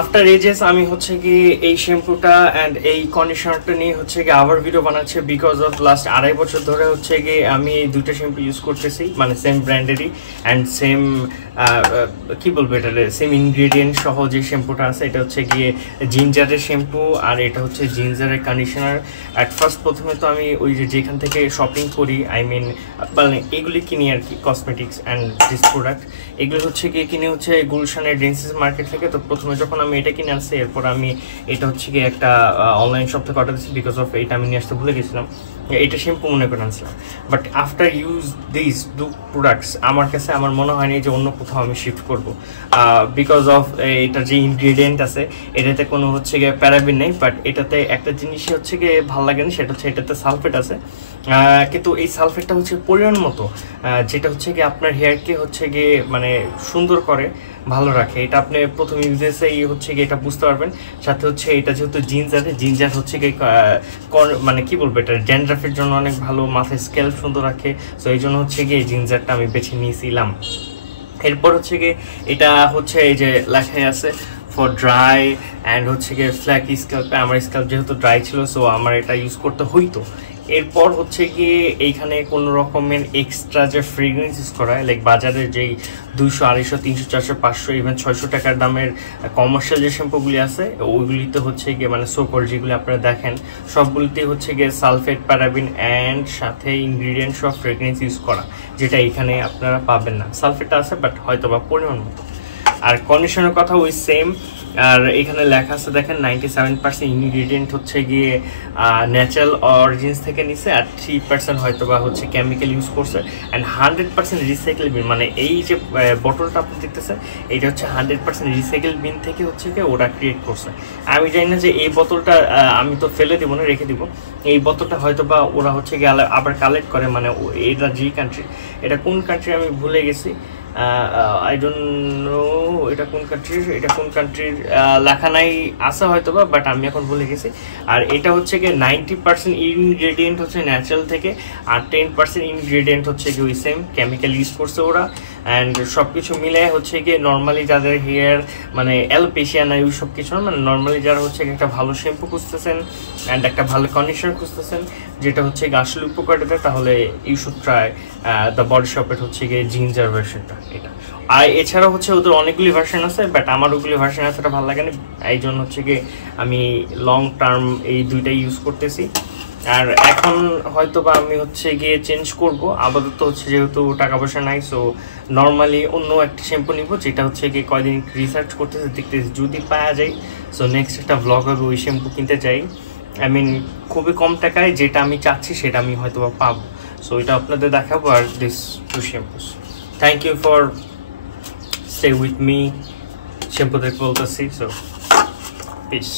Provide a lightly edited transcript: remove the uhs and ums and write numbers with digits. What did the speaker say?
After edges আমি হচ্ছে কি এই শ্যাম্পুটা অ্যান্ড এই কন্ডিশনারটা নিয়ে হচ্ছে কি আবার ভিডিও বানাচ্ছে, বিকজ অফ লাস্ট 2.5 বছর ধরে হচ্ছে কি আমি এই দুটো শ্যাম্পু ইউজ করতেছি, মানে সেম ব্র্যান্ডেরই অ্যান্ড সেম কি বলবো এটা সেম ইনগ্রেডিয়েন্ট সহ যে শ্যাম্পুটা আছে, এটা হচ্ছে গিয়ে জিঞ্জারের শ্যাম্পু আর এটা হচ্ছে জিঞ্জারের কন্ডিশনার। অ্যাট ফার্স্ট প্রথমে তো আমি ওই যেখান থেকে শপিং করি, আই মিন মানে এগুলি কিনি আর কি, কসমেটিক্স অ্যান্ড দিস প্রোডাক্ট, এগুলো হচ্ছে গিয়ে কিনে হচ্ছে গুলশানের ডেন্সিস মার্কেট থেকে। তো প্রথমে যখন আমি এটা কিনে আনছি, এরপর আমি এটা হচ্ছে গিয়ে একটা অনলাইন শপ থেকে অর্ডার দিচ্ছি, বিকজ অফ এটা আমি নিয়ে আসতে ভুলে গেছিলাম, এটা শ্যাম্পু মনে করে আনছিলাম। But after use this two products আমার কাছে আমার মনে হয়নি যে অন্য কোথাও আমি শিফট করবো, বিকজ অফ এটার যে ইনগ্রিডিয়েন্ট আছে এটাতে কোনো হচ্ছে গিয়ে প্যারাবিন নেই, বাট এটাতে একটা জিনিসই হচ্ছে গিয়ে ভালো লাগে না, সেটা হচ্ছে এটাতে সালফেট আছে। কিন্তু এই সালফেটটা হচ্ছে পরিমাণ মতো, যেটা হচ্ছে গিয়ে আপনার হেয়ারকে হচ্ছে গিয়ে মানে সুন্দর করে, ভালো রাখে। এটা আপনি প্রথম ইউজেসেই হচ্ছে গিয়ে এটা বুঝতে পারবেন। সাথে হচ্ছে এটা যেহেতু জিঞ্জার হচ্ছে গিয়ে মানে কি বলবো, এটা ড্যান্ড্রাফের জন্য অনেক ভালো, মাথায় স্ক্যাল্প সুন্দর রাখে, সো এই জন্য হচ্ছে গিয়ে জিঞ্জারটা আমি বেছে নিয়েছিলাম। এরপর হচ্ছে গিয়ে এটা হচ্ছে এই যে লেখাই আছে ফর ড্রাই অ্যান্ড হচ্ছে গিয়ে ফ্ল্যাকি স্ক্যাল্পে, আমার স্ক্যাল্প যেহেতু ড্রাই ছিল সো আমার এটা ইউজ করতে হইতো। এরপর হচ্ছে গিয়ে এইখানে কোনো রকমের এক্সট্রা যে ফ্রেগরেন্স ইউজ করা হয়, লাইক বাজারের যেই 200, 250, 300, 400, 500, ইভেন 600 টাকার দামের কমার্শিয়াল যে শ্যাম্পুগুলি আছে ওইগুলিতে হচ্ছে গিয়ে মানে সোকর যেগুলি আপনারা দেখেন সবগুলিতে হচ্ছে গিয়ে সালফেট, প্যারাবিন অ্যান্ড সাথে ইনগ্রিডিয়েন্ট সব ফ্রেগরেন্স ইউজ করা, যেটা এখানে আপনারা পাবেন না। সালফেটটা আছে বাট হয়তো বা পরিমাণ মতো। আর কন্ডিশনের কথা ওই সেম, আর এখানে লেখা আছে দেখেন 97% ইনগ্রিডিয়েন্ট হচ্ছে গিয়ে ন্যাচারাল অরিজিনস থেকে নিছে, আর 3% হয়তো বা হচ্ছে কেমিক্যাল ইউজ করছে, অ্যান্ড 100% রিসাইকেল বিন, মানে এই যে বটলটা আপনি দেখতেছেন এটা হচ্ছে 100% রিসাইকেল বিন থেকে হচ্ছে গিয়ে ওরা ক্রিয়েট করছে। আমি জানি না যে এই বোতলটা আমি তো ফেলে দেবো না, রেখে দিব, এই বোতলটা হয়তো বা ওরা হচ্ছে গিয়ে আবার কালেক্ট করে, মানে এটা যে কান্ট্রি, এটা কোন কান্ট্রি আমি ভুলে গেছি, আই ডোন্ট নো এটা কোন কান্ট্রির লেখা নাই, আছে হয়তো বা, বাট আমি এখন ভুলে গেছি। আর এটা হচ্ছে গিয়ে 90% ইনগ্রেডিয়েন্ট হচ্ছে ন্যাচারাল থেকে, আর 10% ইনগ্রেডিয়েন্ট হচ্ছে গিয়ে ওই সেম কেমিক্যাল ইউজ করছে ওরা। অ্যান্ড সব কিছু মিলে হচ্ছে গিয়ে নর্মালি যাদের হেয়ার মানে অ্যালোপেশিয়া না ওই সব কিছু না, মানে নর্মালি যারা হচ্ছে একটা ভালো শ্যাম্পু খুঁজতেছেন অ্যান্ড একটা ভালো কন্ডিশনার খুঁজতেছেন যেটা হচ্ছে গিয়ে আসলে উপকার দেবে, তাহলে you should try the body শপের হচ্ছে গিয়ে জিঞ্জার ভার্সনটা এটা। আর এছাড়াও হচ্ছে ওদের অনেকগুলি ভার্সন আছে, বাট আমার ওগুলি ভার্সন এতটা ভালো লাগে না, এই জন্য হচ্ছে গিয়ে আমি লং টার্ম এই দুইটাই ইউজ করতেছি। আর এখন হয়তো বা আমি হচ্ছে গিয়ে চেঞ্জ করব, আপাতত হচ্ছে যেহেতু টাকা পয়সা নাই, সো নর্মালি অন্য একটা শ্যাম্পু নিব, যেটা হচ্ছে গিয়ে কয়দিন রিসার্চ করতেছে, দেখতেছি যদি পাওয়া যায় সো নেক্সট একটা ব্লগ হবে ওই শ্যাম্পু কিনতে চাই, আই মিন খুবই কম টাকায় যেটা আমি চাচ্ছি সেটা আমি হয়তো বা পাবো, সো এটা আপনাদের দেখাবো। আর this two shampoos, thank you for stay with me, shampoo দেখতে বলতেছি, সো পিস।